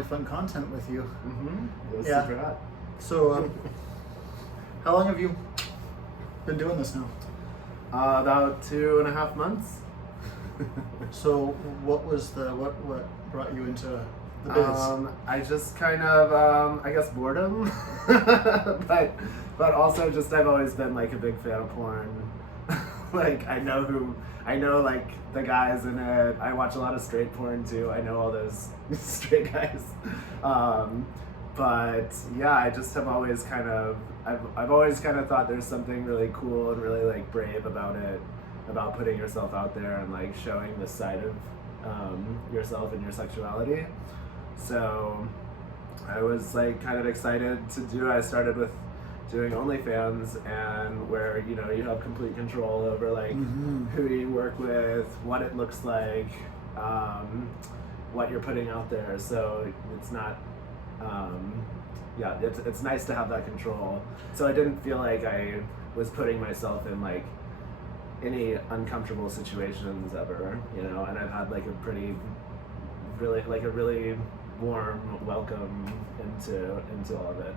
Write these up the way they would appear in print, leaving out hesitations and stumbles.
really fun content with you. It was Yeah. super hot. So, how long have you been doing this now? About 2.5 months. So, what brought you into the biz? I just kind of, I guess, boredom, but also just I've always been like a big fan of porn. Like I know like the guys in it. I watch a lot of straight porn too. I know all those straight guys. But yeah, I just have always I've always kind of thought there's something really cool and really like brave about it, about putting yourself out there and like showing this side of yourself and your sexuality. So I was like kind of excited to do it. I started with doing OnlyFans, and where you have complete control over like who you work with, what it looks like, what you're putting out there. So it's not it's nice to have that control. So I didn't feel like I was putting myself in like any uncomfortable situations ever, and I've had like a really warm welcome into all of it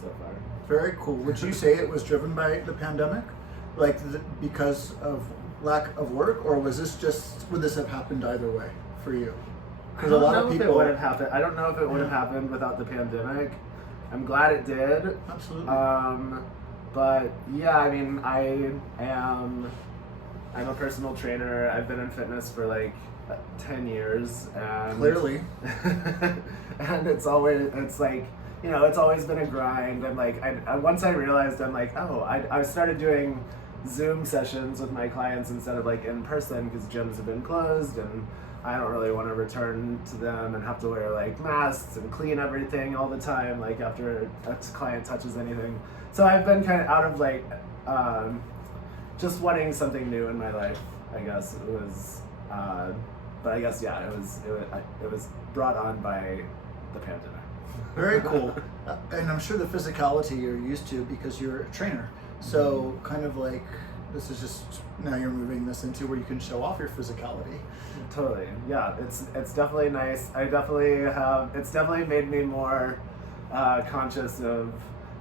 so far. Very cool. Would you say it was driven by the pandemic, like because of lack of work, or would this have happened either way for you? Because a lot of people. It would have happened. I don't know if it would have happened without the pandemic. I'm glad it did. Absolutely. But yeah, I mean, I'm a personal trainer. I've been in fitness for like 10 years, and clearly, and it's like, it's always been a grind. And like, once I realized, I'm like, I started doing Zoom sessions with my clients instead of like in person, because gyms have been closed, and I don't really want to return to them and have to wear like masks and clean everything all the time, like after a client touches anything. So I've been kind of out of like, just wanting something new in my life, I guess. It was, but I guess, yeah, it was brought on by the pandemic. Very cool. And I'm sure the physicality you're used to because you're a trainer. So kind of like, this is just, now you're moving this into where you can show off your physicality. Totally. Yeah, it's definitely nice. It's definitely made me more conscious of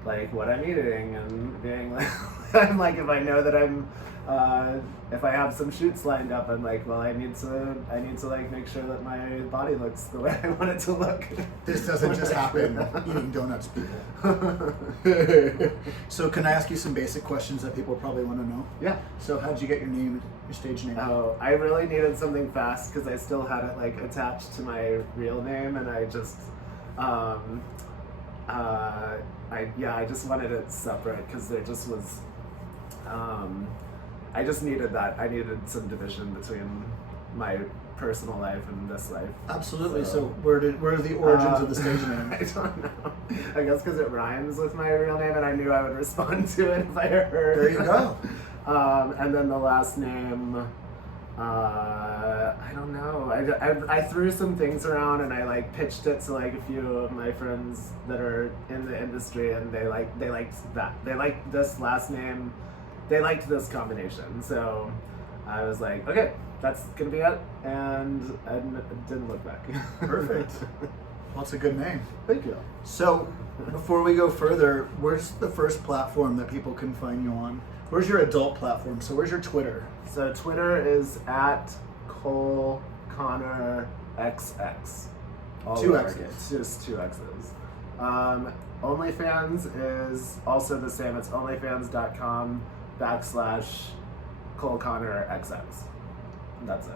like what I'm eating, and being like, I'm like, if I know that if I have some shoots lined up, I'm like, well, I need to like make sure that my body looks the way I want it to look. This doesn't just happen eating donuts, people. So can I ask you some basic questions that people probably want to know? Yeah. So how'd you get your name, your stage name? Oh, I really needed something fast because I still had it like attached to my real name, and I just, I just wanted it separate because there just was, I just needed that. I needed some division between my personal life and this life. Absolutely. So where are the origins of the stage name? I don't know. I guess because it rhymes with my real name, and I knew I would respond to it if I heard. There you go. And then the last name, I don't know. I threw some things around, and I like pitched it to like a few of my friends that are in the industry, and they liked that. They liked this last name. They liked this combination. So I was like, okay, that's gonna be it, and I didn't look back. Perfect. Well, it's a good name. Thank you. So before we go further, where's the first platform that people can find you on? Where's your adult platform? So where's your Twitter? So Twitter is at Cole Connor XX. All Two lowercase. X's. Just 2 X's. OnlyFans is also the same. It's onlyfans.com/Cole Connor XX. That's it.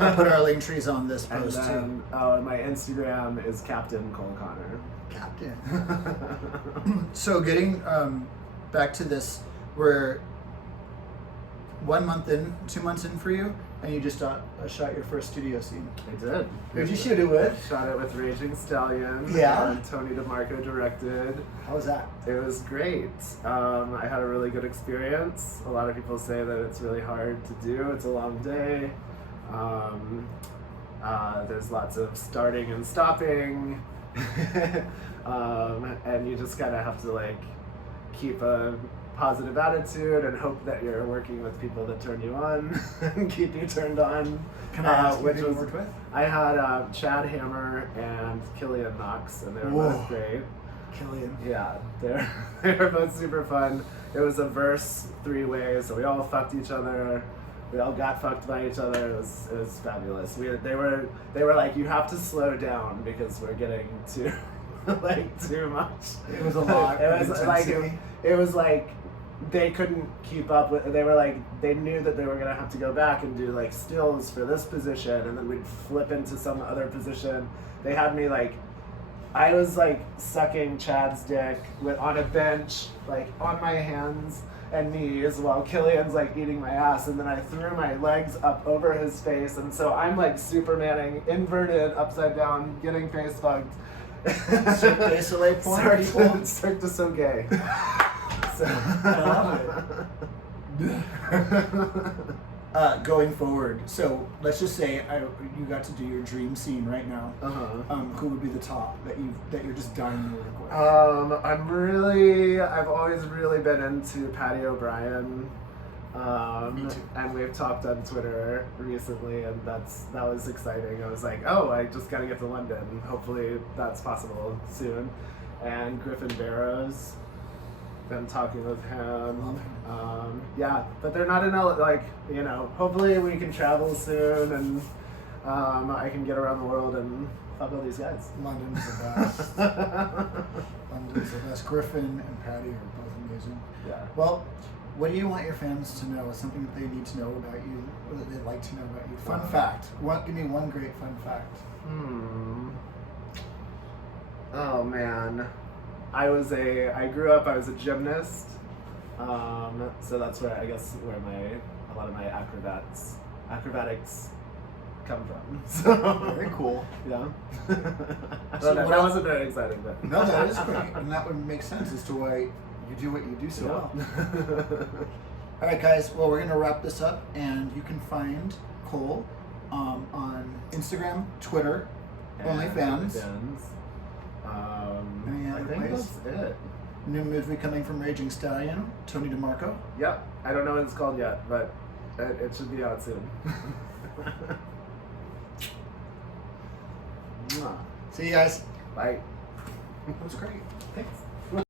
I'll put our link trees on this And post then, too. and my Instagram is Captain Cole Connor. Captain. So getting back to this, we're 1 month in, 2 months in for you, and you just shot your first studio scene. I did. Who'd you shoot it with? Shot it with Raging Stallion. Yeah. And Tony DeMarco directed. How was that? It was great. I had a really good experience. A lot of people say that it's really hard to do. It's a long day. There's lots of starting and stopping. And you just kind of have to like keep a positive attitude and hope that you're working with people that turn you on and keep you turned on. Can I ask which who you was worked with? I had Chad Hammer and Killian Knox, and they were Whoa. both great. Killian. Yeah, they were both super fun. It was a verse 3-way, so we all fucked each other. We all got fucked by each other. It was fabulous. They were like, you have to slow down because we're getting too too much. It was a lot. It of was like intensity. it was like they couldn't keep up with. They were like, they knew that they were gonna have to go back and do like stills for this position, and then we'd flip into some other position. They had me like, I was like sucking Chad's dick on a bench, like on my hands and knees, while Killian's like eating my ass, and then I threw my legs up over his face, and so I'm like Supermaning, inverted, upside down, getting face fucked. Cirque du Soleil porn, people. Cirque du Soleil. So. I love it. Going forward, so let's just say you got to do your dream scene right now. Who would be the top that you're just dying to work with? I've always really been into Patty O'Brien. Me too. And we've talked on Twitter recently, and that was exciting. I was like, oh, I just gotta get to London. Hopefully that's possible soon. And Griffin Barrows, been talking with him. Yeah, but they're not in LA, like, you know, hopefully we can travel soon, and I can get around the world and fuck all these guys. London's the best. London's the best. Griffin and Patty are both amazing. Yeah. Well, what do you want your fans to know? Something that they need to know about you, or that they'd like to know about you? Fun fact. Give me one great fun fact. Oh man, I grew up. I was a gymnast. So that's where a lot of my acrobatics come from. So Very cool. yeah. So that what else- wasn't very exciting, but No, that is great, and that would make sense as to why you do what you do so well. All right, guys. Well, we're gonna wrap this up, and you can find Cole on Instagram, Twitter, OnlyFans. Any I other think place? that's it. New movie coming from Raging Stallion, Tony DeMarco. Yep. I don't know what it's called yet, but it should be out soon. Mwah. See you guys. Bye. That was great. Thanks.